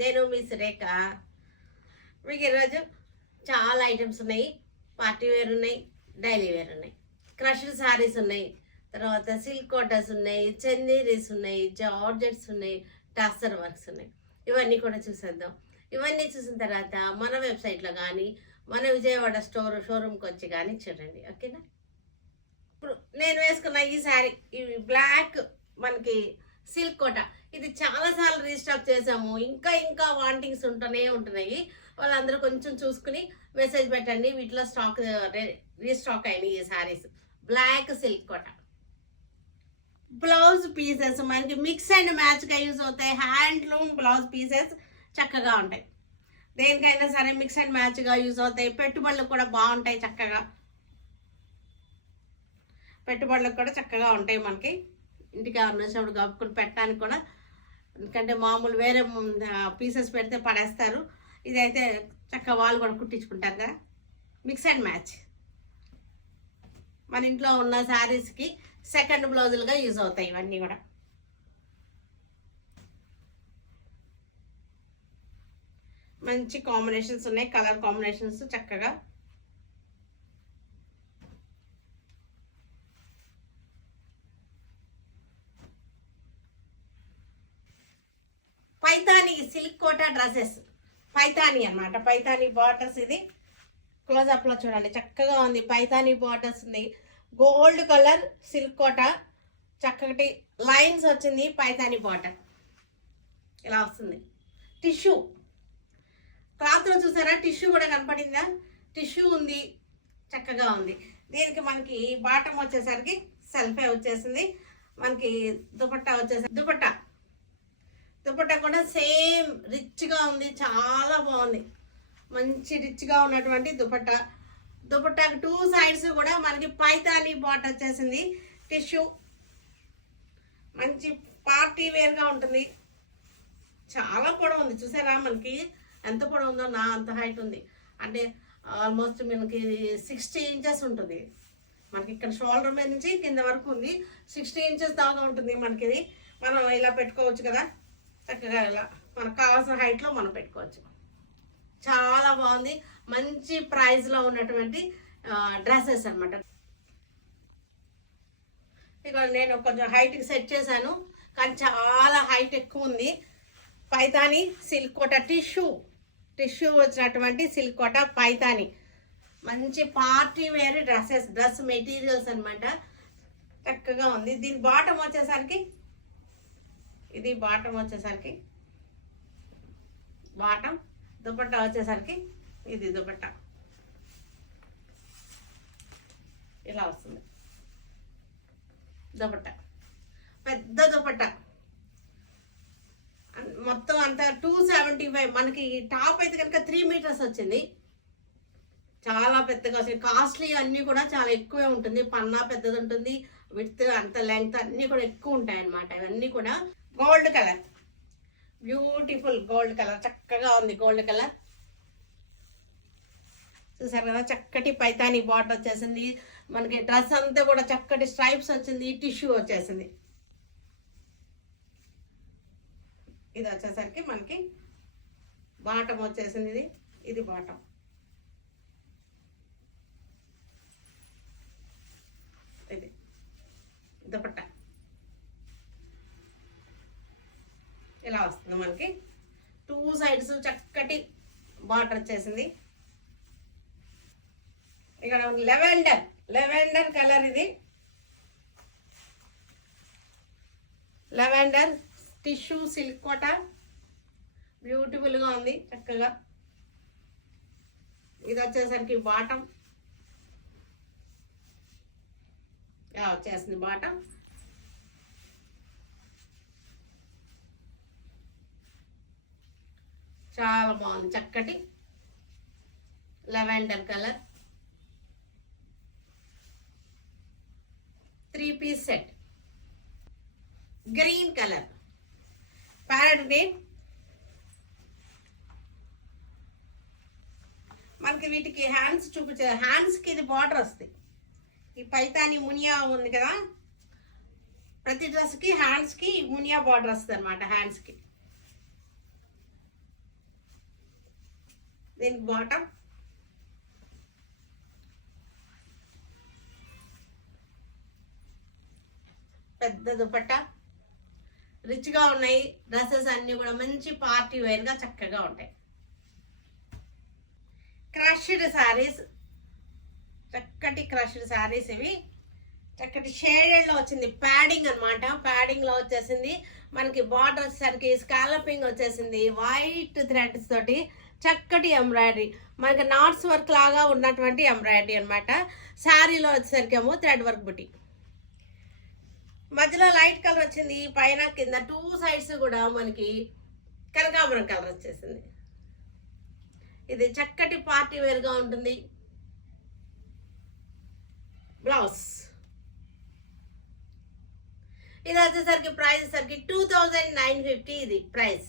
నేను మీ సురేఖ. మీకు ఈరోజు చాలా ఐటమ్స్ ఉన్నాయి. పార్టీ వేర్ ఉన్నాయి, డైలీ వేర్ ఉన్నాయి, క్రష్డ్ సారీస్ ఉన్నాయి, తర్వాత సిల్క్ కోటర్స్ ఉన్నాయి, చందేరీస్ ఉన్నాయి, జార్జెట్స్ ఉన్నాయి, టస్సర్ వర్క్స్ ఉన్నాయి. ఇవన్నీ కూడా చూసేద్దాం. ఇవన్నీ చూసిన తర్వాత మన వెబ్సైట్లో కానీ మన విజయవాడ షోరూమ్కి వచ్చి కానీ చూడండి, ఓకేనా? ఇప్పుడు నేను వేసుకున్న ఈ శారీ, ఈ బ్లాక్ మనకి సిల్క్ కోట, ఇది చాలాసార్లు రీస్టాక్ చేసాము. ఇంకా ఇంకా వాంటింగ్స్ ఉంటూనే ఉంటున్నాయి. వాళ్ళందరూ కొంచెం చూసుకుని మెసేజ్ పెట్టండి. వీటిలో స్టాక్ రీస్టాక్ అయినాయి ఈ శారీస్. బ్లాక్ సిల్క్ కోట బ్లౌజ్ పీసెస్ మనకి మిక్స్ అండ్ మ్యాచ్గా యూజ్ అవుతాయి. హ్యాండ్లూమ్ బ్లౌజ్ పీసెస్ చక్కగా ఉంటాయి. దేనికైనా సరే మిక్స్ అండ్ మ్యాచ్గా యూజ్ అవుతాయి. పెట్టుబడులకు కూడా బాగుంటాయి. పెట్టుబడులకు కూడా చక్కగా ఉంటాయి. మనకి ఇంటికి ఎవరిని వచ్చినప్పుడు కప్పుకుని పెట్టడానికి కూడా, ఎందుకంటే మామూలు వేరే పీసెస్ పెడితే పడేస్తారు. ఇదైతే చక్కగా వాళ్ళు కూడా కుట్టించుకుంటారు కదా. మిక్స్ అండ్ మ్యాచ్ మన ఇంట్లో ఉన్న శారీస్కి సెకండ్ బ్లౌజులుగా యూజ్ అవుతాయి. ఇవన్నీ కూడా మంచి కాంబినేషన్స్ ఉన్నాయి, కలర్ కాంబినేషన్స్ చక్కగా. పైతాని సిల్క్ కోటా డ్రెస్సెస్, పైతాని అనమాట. పైతాని బార్డర్స్, ఇది క్లోజప్లో చూడండి చక్కగా ఉంది. పైతాని బార్డర్స్ ఉంది. గోల్డ్ కలర్ సిల్క్ కోట, చక్కటి లైన్స్ వచ్చింది. పైతాని బార్డర్ ఇలా వస్తుంది. టిష్యూ క్లాత్లో చూసారా, టిష్యూ కూడా కనపడిందా? టిష్యూ ఉంది, చక్కగా ఉంది. దీనికి మనకి బాటమ్ వచ్చేసరికి సెల్ఫే వచ్చేసింది. మనకి దుపట్టా వచ్చేసరికి దుపట్టా కూడా సేమ్ రిచ్గా ఉంది, చాలా బాగుంది. మంచి రిచ్గా ఉన్నటువంటి దుపట్టాకి టూ సైడ్స్ కూడా మనకి పైతాని బాట్ వచ్చేసింది. టిష్యూ మంచి పార్టీ వేర్గా ఉంటుంది. చాలా పొడవు ఉంది, చూసారా? మనకి ఎంత పొడవు ఉందో, నా అంత హైట్ ఉంది. అంటే ఆల్మోస్ట్ మనకి 60 ఇంచెస్ ఉంటుంది. మనకి ఇక్కడ షోల్డర్ మీద నుంచి కింద వరకు ఉంది. 60 ఇంచెస్ దాకా ఉంటుంది మనకి. ఇది మనం ఇలా పెట్టుకోవచ్చు కదా, చక్కగా ఇలా మనకు కావాల్సిన హైట్లో మనం పెట్టుకోవచ్చు. చాలా బాగుంది. మంచి ప్రైస్లో ఉన్నటువంటి డ్రెస్సెస్ అనమాట. ఇక నేను కొంచెం హైట్కి సెట్ చేశాను, కానీ చాలా హైట్ ఎక్కువ ఉంది. పైతాని సిల్క్ కోట టిష్యూ వచ్చినటువంటి సిల్క్ కోట పైతాని, మంచి పార్టీ వేర్ డ్రెస్ మెటీరియల్స్ అనమాట. చక్కగా ఉంది. దీని బాటమ్ వచ్చేసరికి, ఇది బాటమ్ వచ్చేసరికి, బాటమ్ దుపట్టా వచ్చేసరికి ఇది దుపట్టా ఇలా వస్తుంది. దుపట్టా పెద్ద దుపట్టా మొత్తం అంతా 275. మనకి టాప్ అయితే కనుక 3 మీటర్స్ వచ్చింది. చాలా పెద్దగా వచ్చింది. కాస్ట్లీ అన్నీ కూడా చాలా ఎక్కువే ఉంటుంది. పన్నా పెద్దది ఉంటుంది, విడ్త్ అంత లెంగ్త్ అన్నీ కూడా ఎక్కువ ఉంటాయి అన్నమాట. ఇవన్నీ కూడా gold colour, beautiful gold colour, చక్కగా ఉంది గోల్డ్ కలర్. చూసారు కదా, చక్కటి పైతాని బాట్ వచ్చేసింది. మనకి డ్రెస్ అంతా కూడా చక్కటి స్ట్రైప్స్ వచ్చింది. టిష్యూ వచ్చేసింది. ఇది వచ్చేసరికి మనకి బాటమ్ వచ్చేసింది. ఇది బాటమ్. ఇది దుపట్టా ఇలా వస్తుంది. మనకి 2 సైడ్స్ చక్కటి బార్డర్ వచ్చేసింది. ఇక్కడ లెవెండర్ కలర్, ఇది లెవెండర్ టిష్యూ సిల్క్ కోట, బ్యూటిఫుల్గా ఉంది చక్కగా. ఇది వచ్చేసరికి బాటమ్ ఇలా వచ్చేసింది. బాటమ్ చాలా బాగుంది. చక్కటి lavender colour 3 piece set. Green colour, parrot green. మనకి వీటికి హ్యాండ్స్ చూపించారు. హ్యాండ్స్కి ఇది బార్డర్ వస్తాయి. ఈ పైతాని మునియా ఉంది కదా, ప్రతి డ్రెస్కి హ్యాండ్స్కి మునియా బార్డర్ వస్తుంది అనమాట. హ్యాండ్స్కి దీనికి బాటమ్, పెద్ద దుపట్టా, రిచ్గా ఉన్నాయి. డ్రెస్సెస్ అన్నీ కూడా మంచి పార్టీ వేర్గా చక్కగా ఉంటాయి. క్రష్డ్ శారీస్, చక్కటి క్రష్డ్ శారీస్ ఇవి. చక్కటి షేడెడ్లో వచ్చింది, ప్యాడింగ్ అనమాట. ప్యాడింగ్లో వచ్చేసింది మనకి. బార్డర్ వచ్చేసరికి స్కాలపింగ్ వచ్చేసింది, వైట్ థ్రెడ్స్ తోటి చక్కటి ఎంబ్రాయిడరీ, మనకి నాట్స్ వర్క్ లాగా ఉన్నటువంటి ఎంబ్రాయిడరీ అనమాట. శారీలో వచ్చేసరికి ఏమో థ్రెడ్ వర్క్ బుటీ. మధ్యలో లైట్ కలర్ వచ్చింది, పైన కింద 2 సైడ్స్ కూడా మనకి కనకాంబరం కలర్ వచ్చేసింది. ఇది చక్కటి పార్టీ వేర్గా ఉంటుంది. బ్లౌజ్ ఇది వచ్చేసరికి ప్రైస్ వచ్చేసరికి 2950. ఇది ప్రైస్.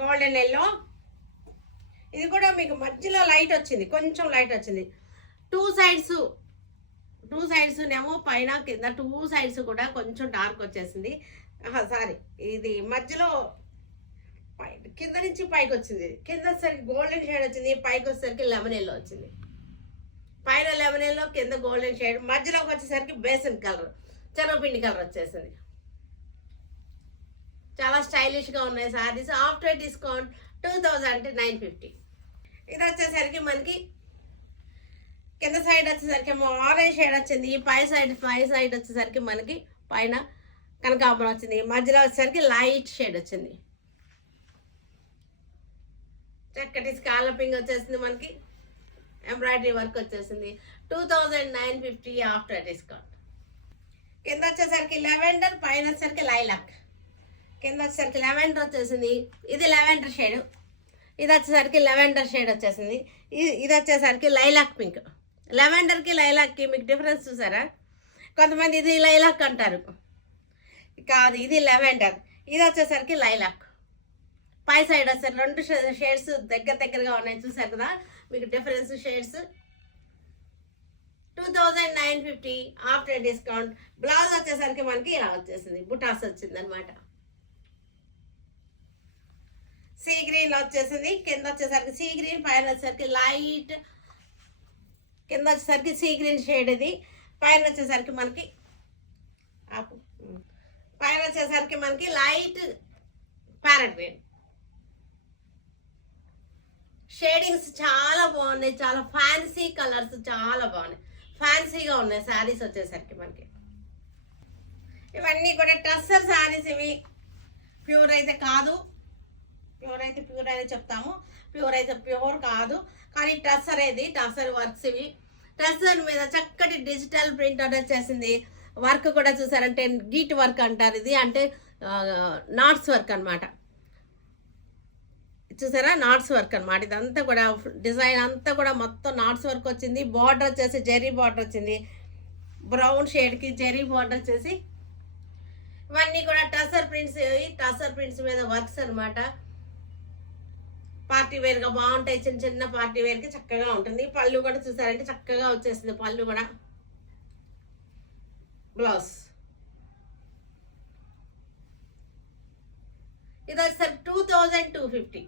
గోల్డెన్ ఎల్లో, ఇది కూడా మీకు మధ్యలో లైట్ వచ్చింది, కొంచెం లైట్ వచ్చింది. 2 సైడ్స్ నేమో పైన కింద 2 సైడ్స్ కూడా కొంచెం డార్క్ వచ్చేసింది. సారీ, ఇది మధ్యలో కింద నుంచి పైకి వచ్చింది. కింద వచ్చేసరికి గోల్డెన్ షేడ్ వచ్చింది, పైకి వచ్చేసరికి లెమన్ ఎల్లో వచ్చింది. పైన లెమన్ ఎల్లో, కింద గోల్డెన్ షేడ్, మధ్యలోకి వచ్చేసరికి బేసన్ కలర్, చెరగపిండి కలర్ వచ్చేసింది. చాలా స్టైలిష్గా ఉన్నాయి సారీస్. After discount 2950. ఇది వచ్చేసరికి మనకి కింద సైడ్ వచ్చేసరికి ఆరెంజ్ షేడ్ వచ్చింది, పై సైడ్ వచ్చేసరికి మనకి పైన కనకాంబరం వచ్చింది, మధ్యలో వచ్చేసరికి లైట్ షేడ్ వచ్చింది. చక్కటి స్కాలపింగ్ వచ్చేసింది మనకి, ఎంబ్రాయిడరీ వర్క్ వచ్చేసింది. 2950 ఆఫ్టర్ డిస్కౌంట్. కింద వచ్చేసరికి లెవెండర్, పైన వచ్చేసరికి లైలాక్. కింద వచ్చేసరికి లెవెండర్ వచ్చేసింది, ఇది లెవెండర్ షేడ్. ఇది వచ్చేసరికి లెవెండర్ షేడ్ వచ్చేసింది. ఇది వచ్చేసరికి లైలాక్ పింక్. లెవెండర్కి లైలాక్కి మీకు డిఫరెన్స్ చూసారా? కొంతమంది ఇది లైలాక్ అంటారు, కాదు ఇది లెవెండర్. ఇది వచ్చేసరికి లైలాక్. పై సైడ్ వచ్చేసరికి 2 షేడ్స్ దగ్గరగా ఉన్నాయి, చూసారు కదా మీకు difference shades. 2950 after discount. Blouse వచ్చేసరికి మనకి ఇలా వచ్చేసింది, బుటాస్ వచ్చింది అనమాట. సీ గ్రీన్ వచ్చేసింది, కింద వచ్చేసరికి సీ గ్రీన్, పైన వచ్చేసరికి లైట్, కింద వచ్చేసరికి సీ గ్రీన్ షేడ్. ఇది పైన వచ్చేసరికి మనకి లైట్ ప్యారెట్ గ్రీన్. షేడింగ్స్ చాలా బాగున్నాయి, చాలా ఫ్యాన్సీ కలర్స్, చాలా బాగున్నాయి, ఫ్యాన్సీగా ఉన్నాయి శారీస్ వచ్చేసరికి మనకి. ఇవన్నీ కూడా టస్సర్ శారీస్. ఇవి ప్యూర్ అయితే కాదు, ప్యూర్ అయితే చెప్తాము, ప్యూర్ అయితే ప్యూర్ కాదు, కానీ టస్సర్ ఇది, టస్సర్ వర్క్స్ ఇవి. టస్సర్ మీద చక్కటి డిజిటల్ ప్రింట్ వచ్చేసింది. వర్క్ కూడా చూసారంటే గీట్ వర్క్ అంటారు, ఇది అంటే నాట్స్ వర్క్ అనమాట. చూసారా, నాట్స్ వర్క్ అనమాట. ఇదంతా కూడా డిజైన్ అంతా కూడా మొత్తం నాట్స్ వర్క్ వచ్చింది. బార్డర్ వచ్చేసి జెరీ బార్డర్ వచ్చింది, బ్రౌన్ షేడ్కి జెరీ బార్డర్ వచ్చేసి. ఇవన్నీ కూడా టస్సర్ ప్రింట్స్. టస్సర్ ప్రింట్స్ మీద వర్క్స్ అనమాట. పార్టీ వేర్గా బాగుంటాయి, చిన్న పార్టీ వేర్కి చక్కగా ఉంటుంది. పళ్ళు కూడా చూసారంటే చక్కగా వచ్చేసింది, పళ్ళు కూడా. బ్లౌజ్ ఇది వచ్చేసరికి 2250.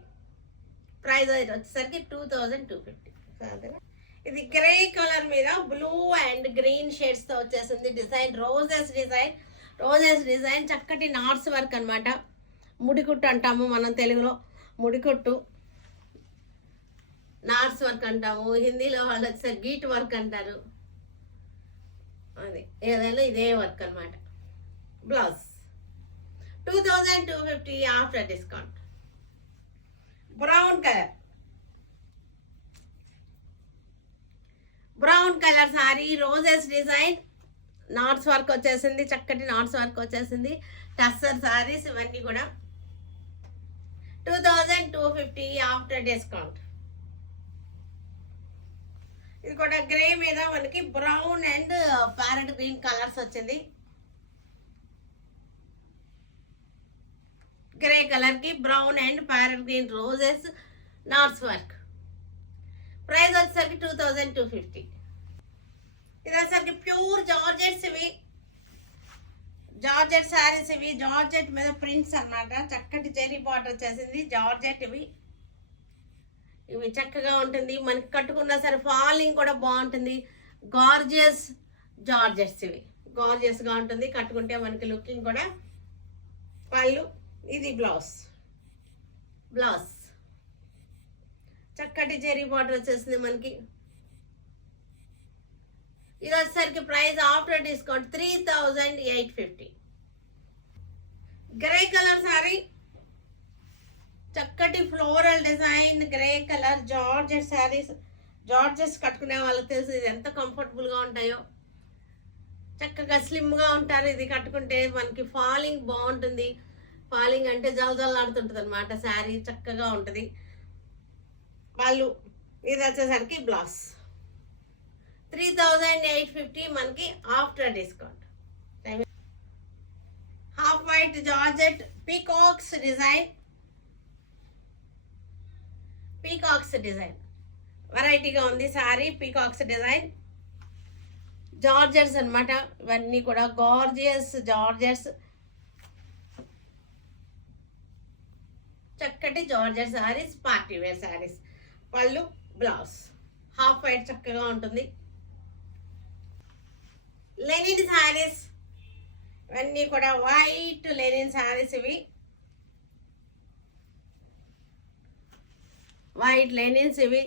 ప్రైస్ వచ్చేసరికి 2250. ఇది గ్రే కలర్ మీద బ్లూ అండ్ గ్రీన్ షేడ్స్ తో వచ్చేసింది. డిజైన్ రోజెస్ డిజైన్ చక్కటి నాట్స్ వర్క్ అనమాట. ముడికుట్టు అంటాము మనం తెలుగులో, ముడికుట్టు నాట్స్ వర్క్ అంటాము, హిందీలో వాళ్ళు వచ్చేసరికి గీట్ వర్క్ అంటారు. అది ఏదైనా ఇదే వర్క్ అనమాట. Blouse 2250 after discount. Brown colour sorry, roses design, NATS work వచ్చేసింది, చక్కటి నాట్స్ వర్క్ వచ్చేసింది. టస్సర్ సారీస్ ఇవన్నీ కూడా 2250 ఆఫ్టర్ డిస్కౌంట్. ఇది కూడా గ్రే మీద మనకి brown and parrot green colours వచ్చింది. గ్రే కలర్ కి brown and parrot green roses NATS work. Price వచ్చేసరికి 2250. ఇది వచ్చేసరికి ప్యూర్ జార్జెట్స్. ఇవి జార్జెట్ శారీస్ ఇవి, జార్జెట్ మీద ప్రింట్స్ అన్నమాట. చక్కటి జెరీ బార్డర్ వచ్చేసింది. జార్జెట్ ఇవి చక్కగా ఉంటుంది మనకి. కట్టుకున్నా సరే ఫాలింగ్ కూడా బాగుంటుంది. గార్జియస్ జార్జెట్స్ ఇవి గార్జియస్గా ఉంటుంది కట్టుకుంటే మనకి. లుకింగ్ కూడా. పళ్ళు, ఇది బ్లౌజ్. చక్కటి జెరీ బార్డర్ వచ్చేసింది మనకి. ఇది వచ్చేసరికి price after discount 3850. Grey colour sorry, చక్కటి floral design grey colour georgette saris. Georgettes కట్టుకునే వాళ్ళకి తెలుసు ఇది ఎంత కంఫర్టబుల్గా ఉంటాయో. చక్కగా స్లిమ్గా ఉంటారు ఇది కట్టుకుంటే మనకి. ఫాలింగ్ బాగుంటుంది. ఫాలింగ్ అంటే జలజల్లాడుతుంటుంది అనమాట శారీ. చక్కగా ఉంటుంది. వాళ్ళు ఇది వచ్చేసరికి బ్లౌజ్ 3850 మనకి after discount. Half white georgette peacocks design వెరైటీగా ఉంది సారీ. పీకాక్స్ డిజైన్ జార్జెట్స్ అన్నమాట. ఇవన్నీ కూడా గార్జియస్ జార్జెట్స్. చక్కటి georgette saris, party wear saris. పళ్ళు, బ్లౌజ్. హాఫ్ వైట్ చక్కగా ఉంటుంది. లెనిన్ శారీస్ ఇవన్నీ కూడా వైట్ లెనిన్ శారీస్. ఇవి వైట్ లెనిన్స్. ఇవి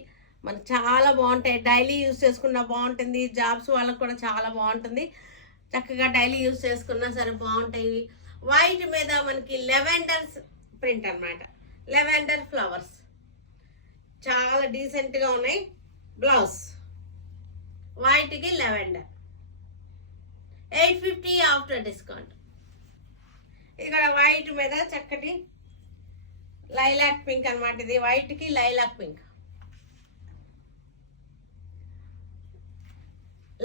మనకు చాలా బాగుంటాయి. డైలీ యూస్ చేసుకున్నా బాగుంటుంది. జాబ్స్ వాళ్ళకు కూడా చాలా బాగుంటుంది. చక్కగా డైలీ యూస్ చేసుకున్నా సరే బాగుంటాయి. వైట్ మీద మనకి లెవెండర్ ప్రింట్ అన్నమాట. లెవెండర్ ఫ్లవర్స్ చాలా డీసెంట్గా ఉన్నాయి. బ్లౌజ్ వైట్కి లెవెండర్ 850 ఆఫ్టర్ డిస్కౌంట్. ఇక్కడ వైట్ మీద చక్కటి లైలాక్ పింక్ అన్నమాట. ఇది వైట్కి లైలాక్ పింక్.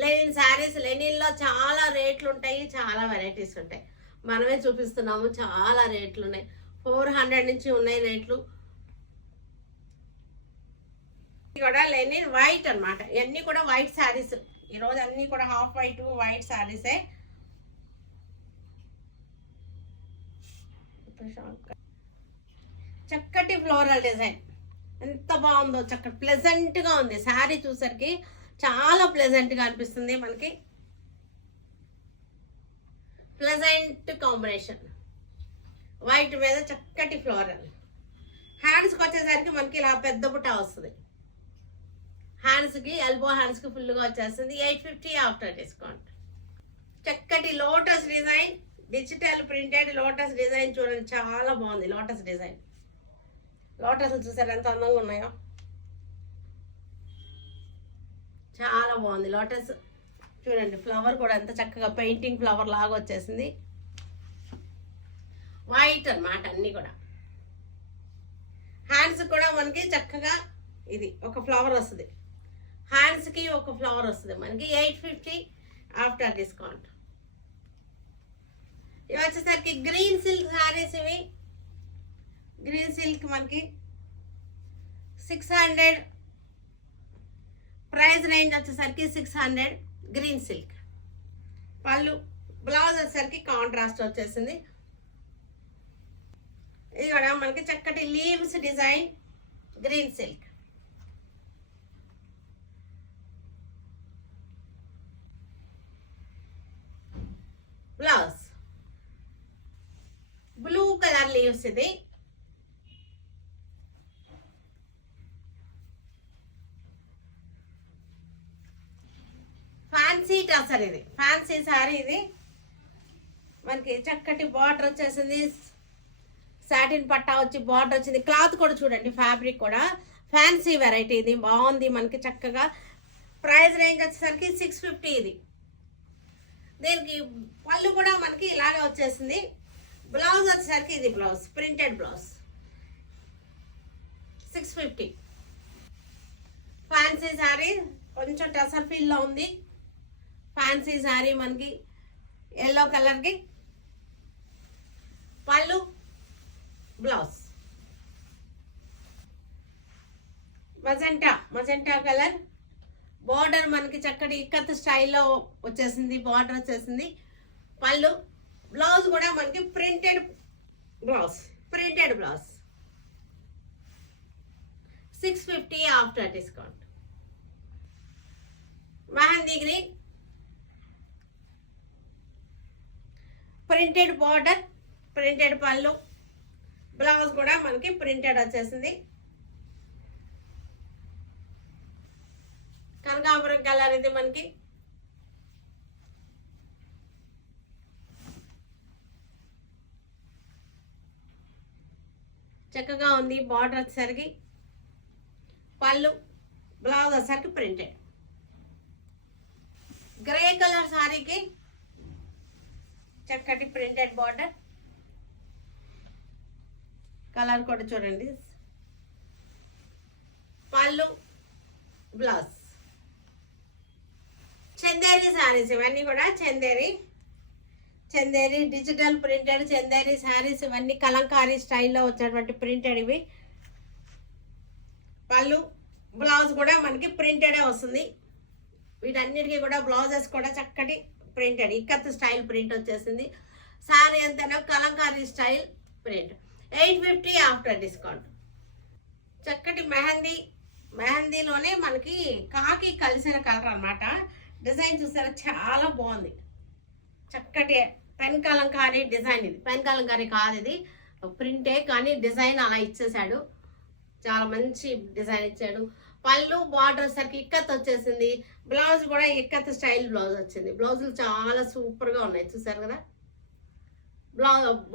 లెనిన్ శారీస్. లెనిన్లో చాలా రేట్లు ఉంటాయి, చాలా వెరైటీస్ ఉంటాయి. మనమే చూపిస్తున్నాము. చాలా రేట్లు ఉన్నాయి. 400 నుంచి ఉన్నాయి రేట్లు. కూడా లెనిన్ వైట్ అన్నమాట. ఇవన్నీ కూడా వైట్ శారీస్. ఈరోజు అన్నీ కూడా హాఫ్ వైట్ శారీసే. చక్కటి ఫ్లోరల్ డిజైన్ ఎంత బాగుందో. చక్కటి ప్లెజెంట్గా ఉంది శారీ. చూసరికి చాలా ప్లెజెంట్గా అనిపిస్తుంది మనకి. Pleasant combination. వైట్ మీద చక్కటి ఫ్లోరల్. హ్యాండ్స్కి వచ్చేసరికి మనకి ఇలా పెద్ద బుట్ట వస్తుంది. హ్యాండ్స్కి ఎల్బో హ్యాండ్స్కి ఫుల్గా వచ్చేస్తుంది. 850 ఆఫ్టర్ డిస్కౌంట్. చక్కటి lotus design, digital printed lotus design. చూడండి చాలా బాగుంది లోటస్ డిజైన్. లోటస్ చూసారు ఎంత అందంగా ఉన్నాయో. చాలా బాగుంది లోటస్. చూడండి ఫ్లవర్ కూడా ఎంత చక్కగా పెయింటింగ్ ఫ్లవర్ లాగా వచ్చేసింది. వైట్ అన్నమాట అన్నీ కూడా. హ్యాండ్స్ కూడా మనకి చక్కగా ఇది ఒక ఫ్లవర్ వస్తుంది. హ్యాండ్స్కి ఒక ఫ్లవర్ వస్తుంది మనకి. 850 ఆఫ్టర్ డిస్కౌంట్. ఇవి వచ్చేసరికి గ్రీన్ సిల్క్ శారీస్. ఇవి గ్రీన్ సిల్క్ మనకి 600. ప్రైస్ రేంజ్ వచ్చేసరికి 600 గ్రీన్ సిల్క్. పళ్ళు, బ్లౌజ్ వచ్చేసరికి కాంట్రాస్ట్ వచ్చేసింది. ఇది కూడా మనకి చక్కటి leaves design green silk. Blouse blue colour leaves. ఇది ఫ్యాన్సీ టసర్. ఇది ఫ్యాన్సీ సారీ. ఇది మనకి చక్కటి బార్డర్ వచ్చేసింది. సాటిన్ పట్టా వచ్చి బార్డర్ వచ్చింది. క్లాత్ కూడా చూడండి, ఫ్యాబ్రిక్ కూడా ఫ్యాన్సీ వెరైటీ. ఇది బాగుంది మనకి చక్కగా. ప్రైస్ రేంజ్ వచ్చేసరికి 650. ఇది దీనికి పళ్ళు కూడా మనకి ఇలాగే వచ్చేసింది. బ్లౌజ్ వచ్చేసరికి ఇది blouse printed blouse 650. Fancy sari కొంచెం టసర్ ఫీల్లో ఉంది. ఫ్యాన్సీ శారీ మనకి ఎల్లో కలర్కి. పళ్ళు, బ్లౌజ్ మజెంటా కలర్. బార్డర్ మనకి చక్కటి ఇక్కత్ స్టైల్లో వచ్చేసింది. బార్డర్ వచ్చేసింది. పళ్ళు, బ్లౌజ్ కూడా మనకి printed blouse 650 after discount. Mehndi green printed border, printed పళ్ళు, బ్లౌజ్ కూడా మనకి ప్రింటెడ్ వచ్చేసింది. కనకాంబరం కలర్ ఇది మనకి. చక్కగా ఉంది. బార్డర్ వచ్చేసరికి పళ్ళు, బ్లౌజ్ వచ్చేసరికి ప్రింటెడ్. గ్రే కలర్ సారీకి చక్కటి ప్రింటెడ్ బార్డర్. కలర్ కూడా చూడండి. పళ్ళు, బ్లౌజ్. చందేరి శారీస్ ఇవన్నీ కూడా చందేరి డిజిటల్ ప్రింటెడ్ చందేరి శారీస్ ఇవన్నీ కలంకారీ స్టైల్లో వచ్చేటువంటి ప్రింటెడ్ ఇవి. పళ్ళు, బ్లౌజ్ కూడా మనకి ప్రింటెడే వస్తుంది. వీటన్నిటికీ కూడా బ్లౌజెస్ కూడా చక్కటి ప్రింటెడ్ ఇక్కత్ స్టైల్ ప్రింట్ వచ్చేసింది. శారీ అంతేనా Kalamkari style print. 850 after discount. చక్కటి మెహందీలోనే మనకి కాకి కలిసిన కలర్ అనమాట. డిజైన్ చూసారా చాలా బాగుంది. చక్కటి పెన్ కలంకారీ డిజైన్. ఇది పెన్ కలంకారీ కాదు, ఇది ప్రింటే కానీ డిజైన్ అలా ఇచ్చేసాడు. చాలా మంచి డిజైన్ ఇచ్చాడు. పళ్ళు బార్డర్ సరికి ఇక్కత్ వచ్చేసింది. బ్లౌజ్ కూడా ఇక్కత్ స్టైల్ బ్లౌజ్ వచ్చింది. బ్లౌజులు చాలా సూపర్గా ఉన్నాయి చూసారు కదా.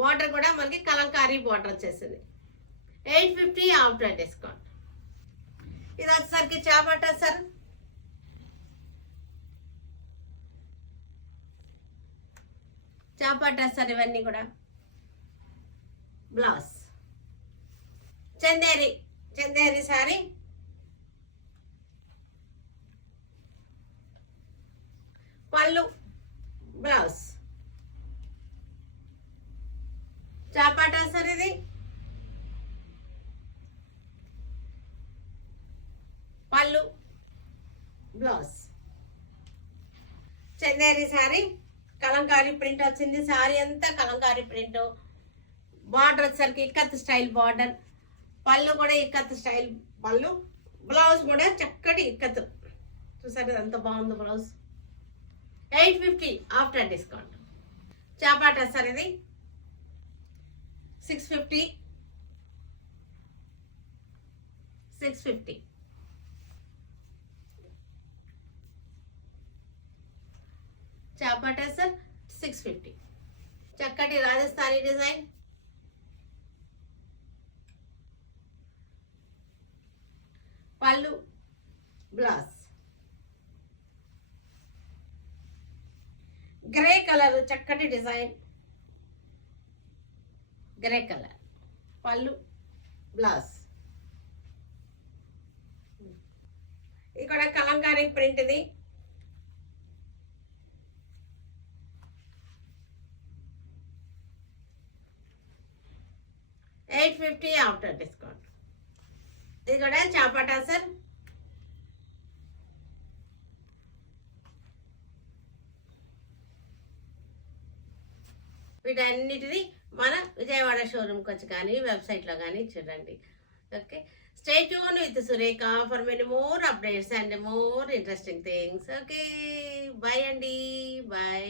బార్డర్ కూడా మనకి కలంకారీ బార్డర్ వచ్చేసింది. 850 ఆఫ్టర్ డిస్కౌంట్. ఇది వచ్చేసరికి చాపట సార్. చాపట సార్ ఇవన్నీ కూడా. Blouse Chanderi sorry. పళ్ళు, బ్లౌజ్. చాపాటా సార్ ఇది. పళ్ళు, blouse. Chanderi sorry Kalamkari print వచ్చింది. సారీ అంతా కలంకారీ ప్రింట్. బార్డర్ వచ్చేసరికి ఇక్కత్ స్టైల్ బార్డర్. పళ్ళు కూడా ఇక్కత్ స్టైల్ పళ్ళు. బ్లౌజ్ కూడా చక్కటి ఇక్కత్. చూసారు ఎంత బాగుందో బ్లౌజ్. 850 after discount. చాపాటా సార్ ఇది. 650. చాపాటా సార్ 650. చక్కటి రాజస్థానీ డిజైన్. పళ్ళు, బ్లౌజ్. గ్రే కలర్ చక్కటి డిజైన్. గ్రే కలర్ పళ్ళు, బ్లౌజ్. ఇక్కడ కలంకారీ ప్రింట్ ఇది. $850 ఆఫ్టర్ డిస్కౌంట్. ఇది కూడా చాపాటా సార్. వీటన్నిటిది మన విజయవాడ షోరూమ్కి వచ్చి కానీ వెబ్సైట్లో కానీ చూడండి. Okay, stay tune with Surekha for many more updates and more interesting things. Okay, bye అండి, బాయ్.